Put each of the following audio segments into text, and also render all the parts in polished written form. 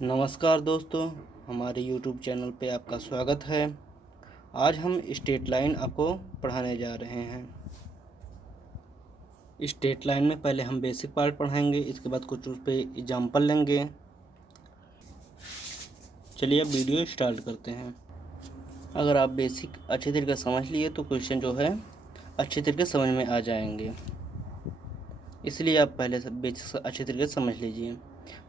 नमस्कार दोस्तों, हमारे YouTube चैनल पे आपका स्वागत है। आज हम स्ट्रेट लाइन आपको पढ़ाने जा रहे हैं। स्ट्रेट लाइन में पहले हम बेसिक पार्ट पढ़ाएंगे, इसके बाद कुछ उस पे एग्जाम्पल लेंगे। चलिए अब वीडियो स्टार्ट करते हैं। अगर आप बेसिक अच्छे तरीके से समझ लिए तो क्वेश्चन जो है अच्छे तरीके से समझ में आ जाएंगे, इसलिए आप पहले से बेसिक अच्छे तरीके से समझ लीजिए।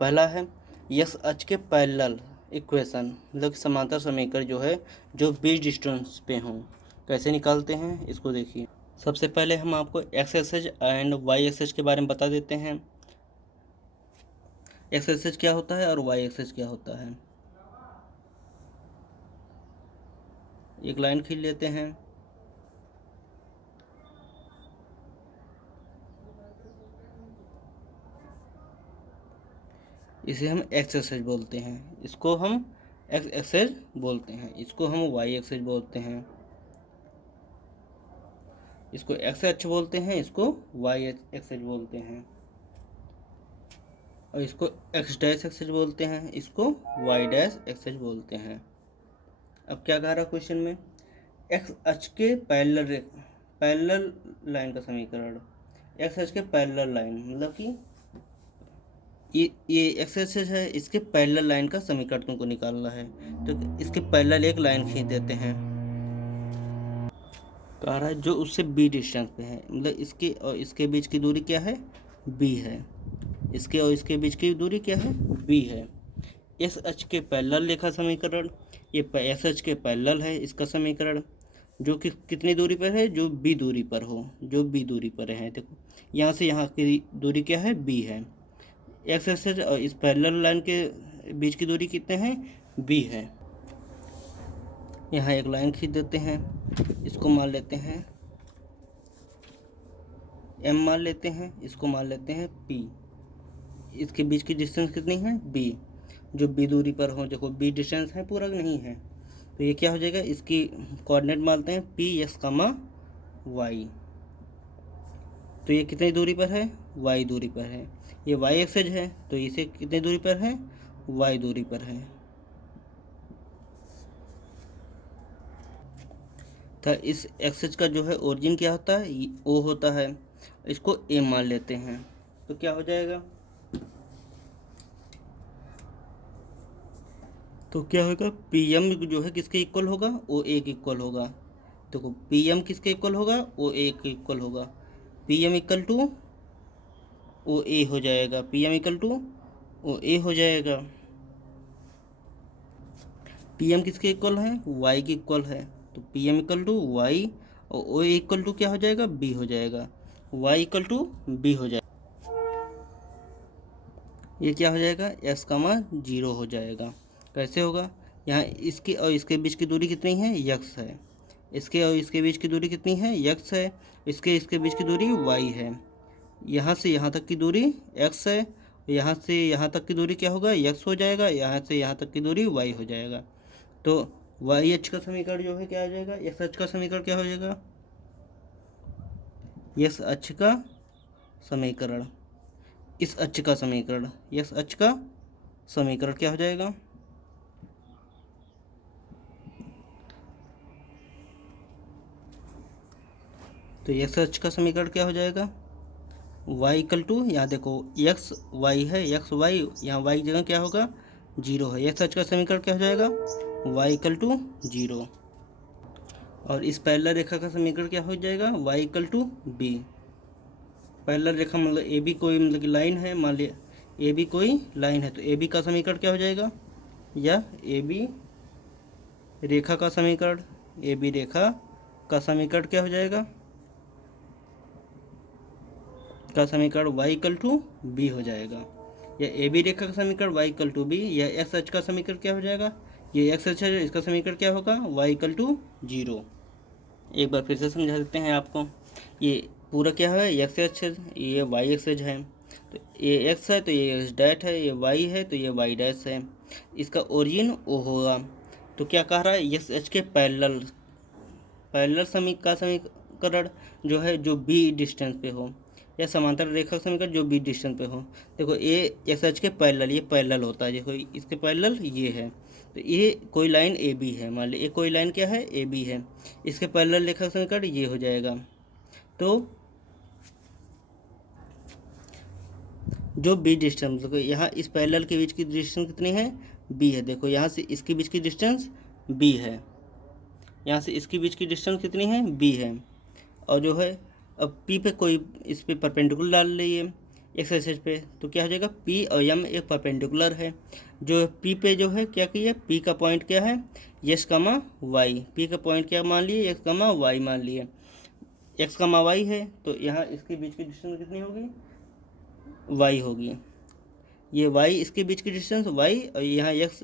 पहला है यस अच के पैरेलल इक्वेशन, मतलब समांतर समीकरण जो है जो बीच डिस्टेंस पे हों, कैसे निकालते हैं इसको देखिए। सबसे पहले हम आपको X axes and Y axes के बारे में बता देते हैं। एक्स एक्सेज क्या होता है और वाई एक्सेज क्या होता है। एक लाइन खींच लेते हैं। इसे हम एक्स एक्सेज बोलते हैं, इसको हम एक्स एक्सेज बोलते हैं, इसको हम वाई एक्सेज बोलते हैं, इसको एक्स अक्ष बोलते हैं, इसको वाई एक्सेज बोलते हैं, और इसको एक्स डैश एक्सेज बोलते हैं, इसको वाई डैश एक्सेज बोलते हैं। अब क्या कह रहा क्वेश्चन में, एक्स अक्ष के पैरेलल लाइन का समीकरण। एक्स अक्ष के पैरेलल लाइन मतलब कि ये एक्स एक्सेस है, इसके पैरेलल लाइन का समीकरण तुमको निकालना है। तो इसके पैरेलल एक लाइन खींच देते हैं। कह रहा है जो उससे बी डिस्टेंस पे है, मतलब इसके और इसके बीच की दूरी क्या है, बी है। इसके और इसके बीच की दूरी क्या है, बी है। एस एच के पैरेलल रेखा समीकरण, ये एस एच के पैरेलल है इसका समीकरण, जो कि कितनी दूरी पर है, जो बी दूरी पर हो, जो बी दूरी पर है। देखो यहाँ से यहाँ की दूरी क्या है, बी है। एक्स एक्सेस और इस पैरेलल लाइन के बीच की दूरी कितने हैं, बी है। यहाँ एक लाइन खींच देते हैं, इसको मान लेते हैं एम मान लेते हैं, इसको मान लेते हैं पी। इसके बीच की डिस्टेंस कितनी है, बी, जो बी दूरी पर हो। देखो बी डिस्टेंस है, पूरा नहीं है, तो ये क्या हो जाएगा, इसकी कोऑर्डिनेट मानते हैं पी एस कामा वाई। तो ये कितनी दूरी पर है, वाई दूरी पर है। ये वाई एक्सेज है, तो इसे कितनी दूरी पर है, वाई दूरी पर है। तो इस एक्सेज का जो है ओरिजिन क्या होता है, ओ होता है, इसको ए मान लेते हैं। तो क्या हो जाएगा, तो क्या होगा, पी एम जो है किसके इक्वल होगा, ओ ए के इक्वल होगा। देखो पी एम किसके इक्वल होगा, ओ ए के इक्वल होगा। P M equal to O A हो जाएगा, P M equal to O A हो जाएगा। पी एम किसके इक्वल है, वाई के इक्वल है, तो P M equal to Y, और ओ ए इक्वल टू क्या हो जाएगा, बी हो जाएगा। वाई इक्वल टू बी हो जाएगा। ये क्या हो जाएगा, एस कामा जीरो हो जाएगा। कैसे होगा, यहाँ इसके और इसके बीच की दूरी कितनी है, यक्स है। इसके और इसके बीच की दूरी कितनी है, यक्स है। इसके इसके बीच की दूरी वाई है। यहाँ से यहाँ तक की दूरी एक्स है, यहाँ से यहाँ तक की दूरी क्या होगा, यक्स हो जाएगा। यहाँ से यहाँ तक की दूरी वाई हो जाएगा। तो वाई एच का समीकरण जो है क्या आ जाएगा, एक्स एच का समीकरण क्या हो जाएगा, यस एच का समीकरण, इस अक्ष का समीकरण, यस अक्ष का समीकरण क्या हो जाएगा, तो यस अक्ष का समीकरण क्या हो जाएगा, y इक्वल टू, यहाँ देखो एक्स वाई है, एक्स वाई, यहाँ y की जगह क्या होगा, जीरो है। यस अक्ष का समीकरण क्या हो जाएगा, y इक्वल टू जीरो। और इस पैरेलल रेखा का समीकरण क्या हो जाएगा, y equal to B. Parallel रेखा मतलब ए बी कोई मतलब कि लाइन है, मान लिया ए बी कोई लाइन है, तो ए बी का समीकरण क्या हो जाएगा, या ए बी रेखा का समीकरण, ए बी रेखा का समीकरण क्या हो जाएगा, का समीकरण y इक्वल टू बी हो जाएगा। या ए बी रेखा का समीकरण y इक्वल टू बी, या एक्स एच का समीकरण क्या हो जाएगा, ये एक्स एच है, इसका समीकरण क्या होगा, y इक्वल टू जीरो। एक बार फिर से समझा देते हैं आपको। ये पूरा क्या है, एक्स एच है, ये वाई एक्स एच है, तो ये एक्स है तो ये एक्स डैट है, ये वाई है तो ये वाई डैश है। इसका ओरिजिन ओ होगा। तो क्या कह रहा है, एक्स एच के पैरेलल पैरेलल समीकरण जो है जो बी डिस्टेंस पे हो, या समांतर रेखा का समीकरण जो बी डिस्टेंस पे हो। देखो ए एक्स अक्ष के पैरेलल, ये पैरेलल होता है, देखो इसके पैरेलल ये है, तो ये कोई लाइन ए बी है, मान ली ये कोई लाइन क्या है, ए बी है, इसके पैरेलल रेखा का समीकरण ये हो जाएगा। तो जो बी डिस्टेंस, देखो यहाँ इस पैरेलल के बीच की डिस्टेंस कितनी है, बी है। देखो यहाँ से इसके बीच की डिस्टेंस बी है, यहाँ से इसके बीच की डिस्टेंस कितनी है, बी है। और जो है अब पी पे कोई इस पे परपेंडिकुलर डाल रही है एक्स एक्सिस पे, तो क्या हो जाएगा, पी और एम एक परपेंडिकुलर है। जो पी पे जो है क्या किया, पी का पॉइंट क्या है, एक्स कामा वाई, पी का पॉइंट क्या मान लिए, एक्स कामा वाई मान लिए, एक्स कामा वाई है, तो यहाँ इसके बीच की डिस्टेंस कितनी होगी, वाई होगी। ये वाई इसके बीच की डिस्टेंस वाई, और यहाँ एक्स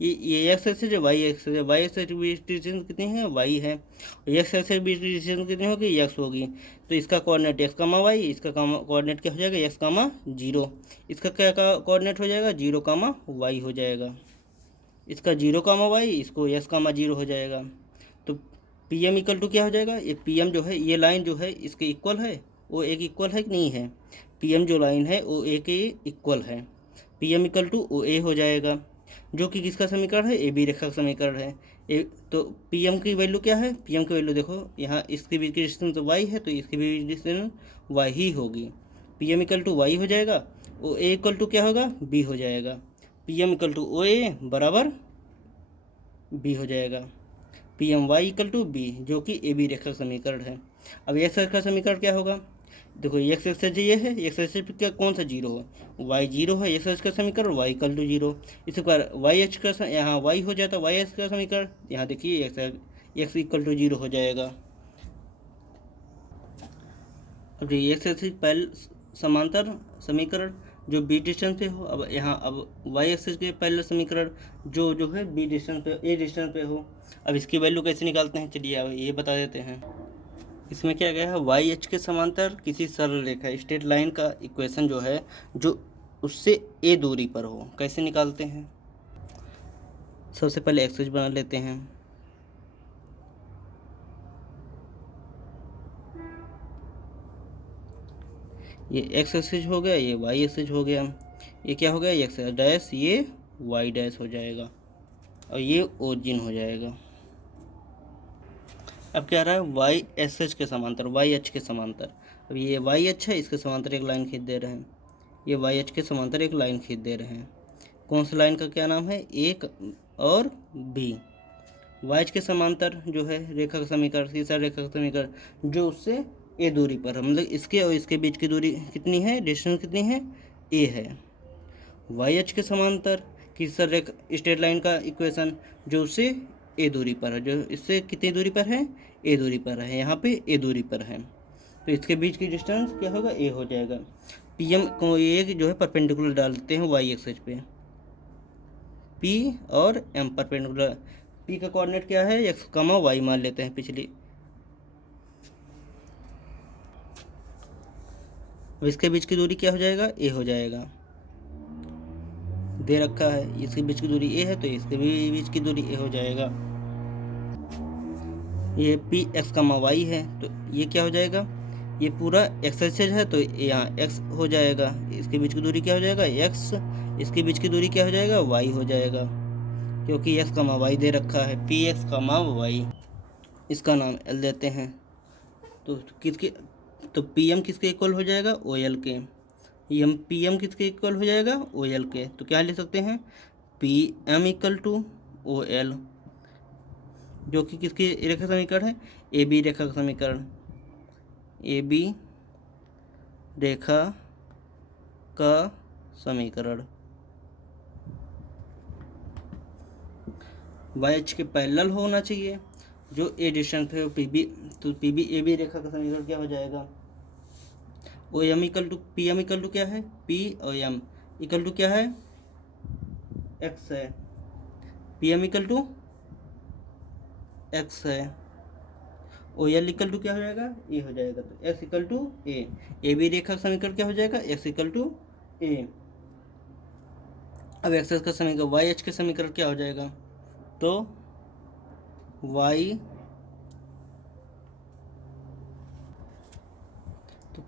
ये एक्स एक्सिस है, वाई एक्सिस है, वाई एक्सिस के बीच की डिस्टेंस कितनी है, वाई है, और एक्स एक्सिस के बीच की डिस्टेंस कितनी होगी, एक्स होगी। तो इसका कोऑर्डिनेट एक्स कामा वाई, इसका कोऑर्डिनेट क्या हो जाएगा, एक्स कामा जीरो, इसका क्या का कोऑर्डिनेट हो जाएगा, जीरो कामा वाई हो जाएगा, इसका जीरो कामा वाई, इसको एक्स कामा जीरो हो जाएगा। तो पी एम इक्वल टू क्या हो जाएगा, ये पी एम जो है, ये लाइन जो है इसके इक्वल है, वो एक इक्वल है कि नहीं है, पी एम जो लाइन है वो ए के इक्वल है, P M equal to O A हो जाएगा, जो कि किसका समीकरण है, ए बी रेखा का समीकरण है। ए तो पी एम की वैल्यू क्या है, पी एम की वैल्यू देखो यहाँ इसके बीच की डिस्टेंस तो वाई है, तो इसके बीच की डिस्टेंस वाई ही होगी, P M equal to Y हो जाएगा, ओ ए इक्वल टू क्या होगा, बी हो जाएगा, P M equal to O A बराबर बी हो जाएगा, P M Y equal to B, जो कि ए बी रेखा का समीकरण है। अब एक्स का समीकरण क्या होगा, देखो एक्स एक्स ये है, एक्स एक्स पे क्या कौन सा जीरो है, वाई जीरो है, एक्स एक्स का समीकरण वाई इक्वल टू जीरो, इसी प्रकार वाई एच का यहाँ वाई हो जाता है, वाई एच का समीकरण यहाँ देखिए एक्स इक्वल टू जीरो हो जाएगा। अब ये एक्स एक्सिस पैरेलल समांतर समीकरण जो बी डिस्टेंस पे हो, अब यहाँ अब वाई एक्सिस के पैरेलल समीकरण जो है बी डिस्टेंस पे, ए डिस्टेंस पे हो। अब इसकी वैल्यू कैसे निकालते हैं, चलिए अब ये बता देते हैं। इसमें क्या गया है, वाई एच के समांतर किसी सरल रेखा स्ट्रेट लाइन का इक्वेशन जो है, जो उससे ए दूरी पर हो, कैसे निकालते हैं। सबसे पहले एक्सिस बना लेते हैं, ये एक्स एक्सिस हो गया, ये वाई एक्सिस हो गया, ये क्या हो गया, एक्स डैश, ये वाई डैश हो जाएगा, और ये ओरिजिन हो जाएगा। अब क्या आ रहा है, वाई एस एच के समांतर, वाई एच के समांतर, अब ये वाई एच है, इसके समांतर एक लाइन खींच दे रहे हैं, ये वाई एच के समांतर एक लाइन खींच दे रहे हैं। कौन सी लाइन का क्या नाम है, एक और बी। वाई एच के समांतर जो है रेखा का समीकरण, तीसरा रेखा का समीकरण जो उससे ए दूरी पर है, मतलब इसके और इसके बीच की दूरी कितनी है, डिस्टेंस कितनी है, ए है। वाई एच के समांतर तीसरा रेखा स्ट्रेट लाइन का इक्वेशन जो उससे ए दूरी पर है, जो इससे कितनी दूरी पर है, ए दूरी पर है, यहाँ पे ए दूरी पर है, तो इसके बीच की डिस्टेंस क्या होगा, ए हो जाएगा। पी एम को ए जो है परपेंडिकुलर डाल देते हैं वाई एक्सिस पे, पी और एम परपेंडिकुलर, पी का कोऑर्डिनेट क्या है, एक्स कमा वाई मान लेते हैं पिछली, अब इसके बीच की दूरी क्या हो जाएगा, ए हो जाएगा, दे रखा है इसके बीच की दूरी ए है, तो इसके भी बीच की दूरी ए हो जाएगा। ये पी एक्स कमा वाई है, तो ये क्या हो जाएगा, ये पूरा एक्स एक्सिस है, तो यहाँ एक्स हो जाएगा, इसके बीच की दूरी क्या हो जाएगा, एक्स, इसके बीच की दूरी क्या हो जाएगा, वाई हो जाएगा, क्योंकि एक्स कमा वाई दे रखा है, पी एक्स कमा वाई, इसका नाम एल देते हैं। तो किसके, तो पी एम किसके इक्वल हो जाएगा, ओ एल के, एम पी एम किसके इक्वल हो जाएगा, ओ एल के, तो क्या लिख सकते हैं, P M equal to O L, जो कि किसकी रेखा समीकरण है, ए बी रेखा का समीकरण, ए बी रेखा का समीकरण। वाई एच के पैरेलल होना चाहिए, जो ए डिस्टेंस है पी बी, तो पी बी ए बी रेखा का समीकरण क्या हो जाएगा, O M equal to P M equal to क्या है, पी और एम इक्वल टू क्या है, एक्स है, P M equal to X है, ओ एल इक्वल टू क्या हो जाएगा, ए हो जाएगा, तो X equal to A B रेखा का समीकरण क्या हो जाएगा, एक्स इक्वल टू ए। अब एक्स का समीकरण वाई एच के समीकरण क्या हो जाएगा, तो वाई, तो,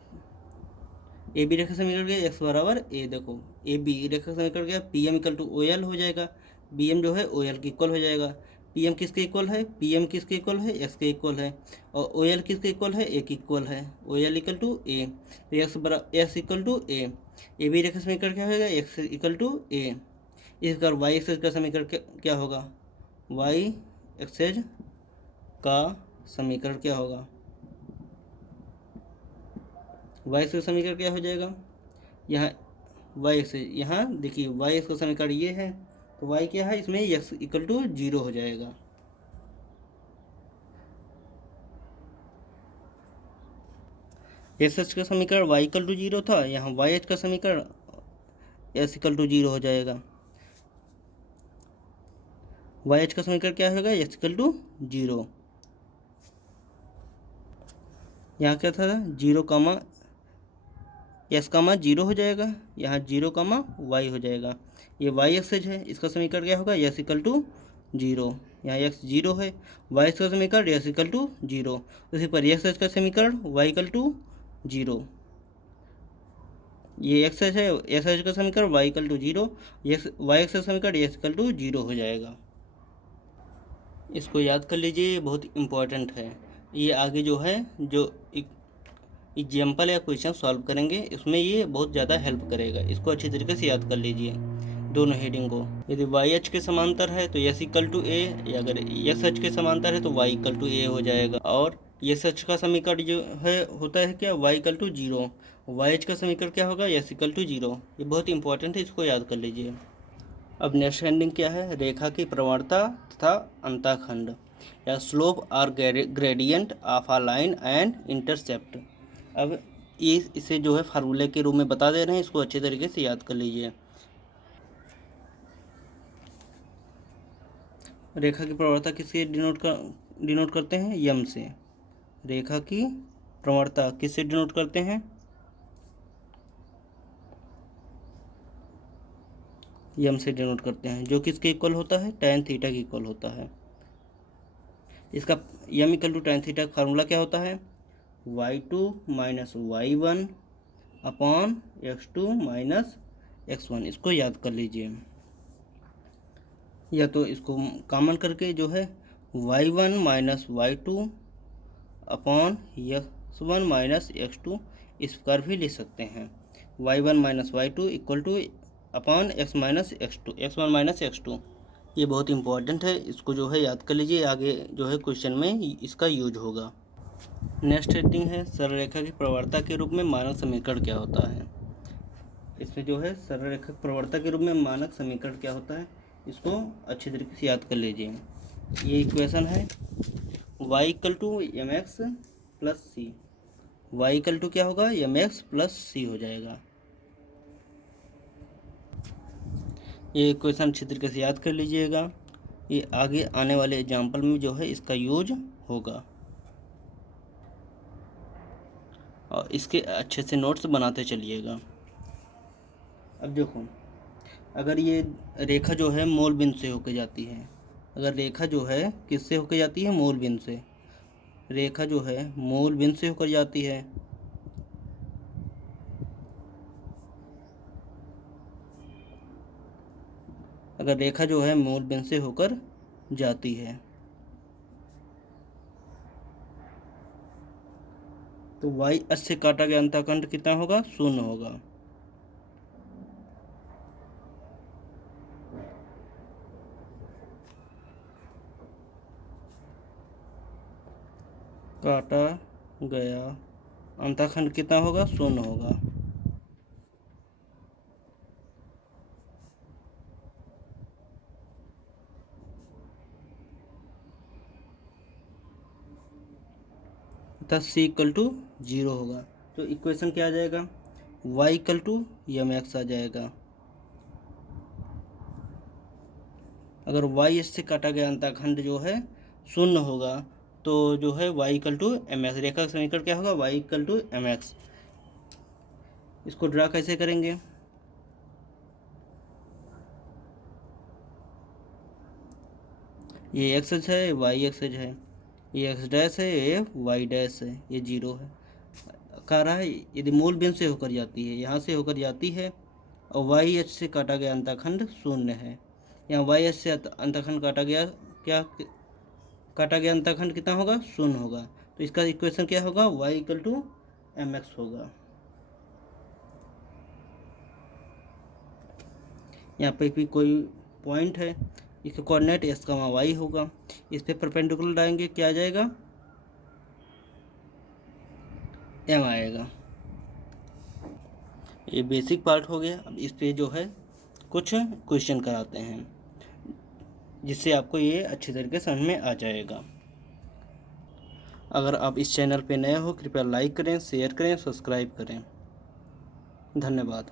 ए बी रेखा समीकरण क्या, एक्स बराबर ए, देखो ए बी रेखा समीकरण क्या, P M equal to O L हो जाएगा, बी एम जो है ओ एल के इक्वल हो जाएगा। पी एम किसके इक्वल है, पी एम किसके इक्वल है, एक्स के इक्वल है, और ओ एल किसके इक्वल है, ए के इक्वल है, O L equal to A, तो X equal to A B रेखा समीकरण क्या होगा, एक्स इक्वल टू ए। इस प्रकार वाई एक्सेज का समीकरण क्या होगा, वाई एक्सेज का समीकरण क्या होगा, वाई एक्स का समीकरण क्या हो जाएगा, यहाँ वाई एक्स, यहाँ देखिए वाई एक्स का समीकरण ये है, तो वाई क्या है इसमें, एक्स इक्वल टू जीरो हो जाएगा। एक्स एच का समीकरण वाई इक्वल टू जीरो था, यहाँ वाई एच का समीकरण एस इक्वल टू जीरो हो जाएगा। वाई एच का समीकरण क्या होगा, एक्स इक्वल टू जीरो, यहाँ क्या था, zero comma S comma zero हो जाएगा, यहाँ जीरो कामा वाई हो जाएगा। ये वाई एक्सेज है, इसका समीकरण क्या होगा, एस इक्वल टू जीरो, यहाँ एक्स जीरो है, वाई का समीकरण एस इक्वल टू जीरो, उसी पर एक्स एच का समीकरण वाई इक्वल टू जीरो, ये एक्स एच है, एस एच का समीकरण Y equal to zero, X Y X का समीकरण एस इक्वल टू जीरो हो जाएगा। इसको याद कर लीजिए, बहुत इम्पोर्टेंट है। ये आगे जो है जो एग्जाम्पल या क्वेश्चन सॉल्व करेंगे इसमें ये बहुत ज़्यादा हेल्प करेगा, इसको अच्छी तरीके से याद कर लीजिए दोनों हेडिंग को। यदि वाई एच के समांतर है तो एस इक्वल टू ए, या अगर एस एच के समांतर है तो वाई इक्वल टू ए हो जाएगा। और एस एच का समीकरण जो है होता है क्या, Y equal to zero, Y H का समीकरण क्या होगा, एस इक्वल टू जीरो। ये बहुत इंपॉर्टेंट है, इसको याद कर लीजिए। अब नेक्स्ट हेडिंग क्या है, रेखा की प्रवणता तथा अंतःखंड या slope or gradient of a line and intercept. अब इसे जो है फार्मूले के रूप में बता दे रहे हैं, इसको अच्छे तरीके से याद कर लीजिए। रेखा की प्रवणता किससे डिनोट करते हैं, यम से। रेखा की प्रवणता किससे डिनोट करते हैं, यम से डिनोट करते हैं, जो किसके इक्वल होता है, tan थीटा के इक्वल होता है। इसका यम इक्वल टू tan थीटा का फार्मूला क्या होता है, y2 minus y1 upon x2 minus x1। इसको याद कर लीजिए, या तो इसको कॉमन करके जो है y1 minus y2 upon x1 minus x2 इस प्रकार भी लिख सकते हैं, y1 minus y2 equal two upon x minus x2, x1 minus x2। ये बहुत इंपॉर्टेंट है, इसको जो है याद कर लीजिए, आगे जो है क्वेश्चन में इसका यूज होगा। नेक्स्ट हेडिंग है, सरल रेखा की प्रवणता के रूप में मानक समीकरण क्या होता है। इसमें जो है सरल रेखा की प्रवणता के रूप में मानक समीकरण क्या होता है, इसको अच्छी तरीके से याद कर लीजिए। ये इक्वेशन है y equal to M X plus C, Y equal to क्या होगा, एम एक्स प्लस सी हो जाएगा। ये इक्वेशन अच्छी तरीके से याद कर लीजिएगा, ये आगे आने वाले एग्जाम्पल में जो है इसका यूज होगा, और इसके अच्छे से नोट्स बनाते चलिएगा। अब देखो, अगर ये रेखा जो है मूल बिंदु से होकर जाती है, अगर रेखा जो है किससे होकर जाती है, मूल बिंदु से, रेखा जो है मूल बिंदु से होकर जाती है, अगर रेखा जो है मूल बिंदु से होकर जाती है तो वाई अक्ष से काटा गया अंतःखंड कितना होगा, शून्य होगा। काटा गया अंतःखंड कितना होगा, शून्य होगा। तथा सी इक्वल टू जीरो होगा, तो इक्वेशन क्या आ जाएगा, Y equal to M X आ जाएगा। अगर वाई से काटा गया अंतःखंड जो है शून्य होगा तो जो है Y equal to M X, रेखा का समीकरण क्या होगा, Y equal to M X. इसको ड्रा कैसे करेंगे, ये एक्स है, वाई एक्स है, ये एक्स डैश है, ये वाई डैश है, ये जीरो है। कह रहा है यदि मूल बिंदु से होकर जाती है, यहाँ से होकर जाती है और वाई अक्ष से काटा गया अंतखंड शून्य है। यहाँ वाई अक्ष से अंतखंड काटा गया, क्या काटा गया अंतखंड कितना होगा, शून्य होगा। तो इसका इक्वेशन क्या होगा, y equal to M X होगा। यहाँ पे भी कोई पॉइंट है, इसका कोऑर्डिनेट एस का वाई होगा, इस पे परपेंडिकुलर डालेंगे क्या आ जाएगा, एम आएगा। ये बेसिक पार्ट हो गया। अब इस पे जो है कुछ क्वेश्चन कराते हैं जिससे आपको ये अच्छी तरीके से समझ में आ जाएगा। अगर आप इस चैनल पे नए हो कृपया लाइक करें, शेयर करें, सब्सक्राइब करें। धन्यवाद।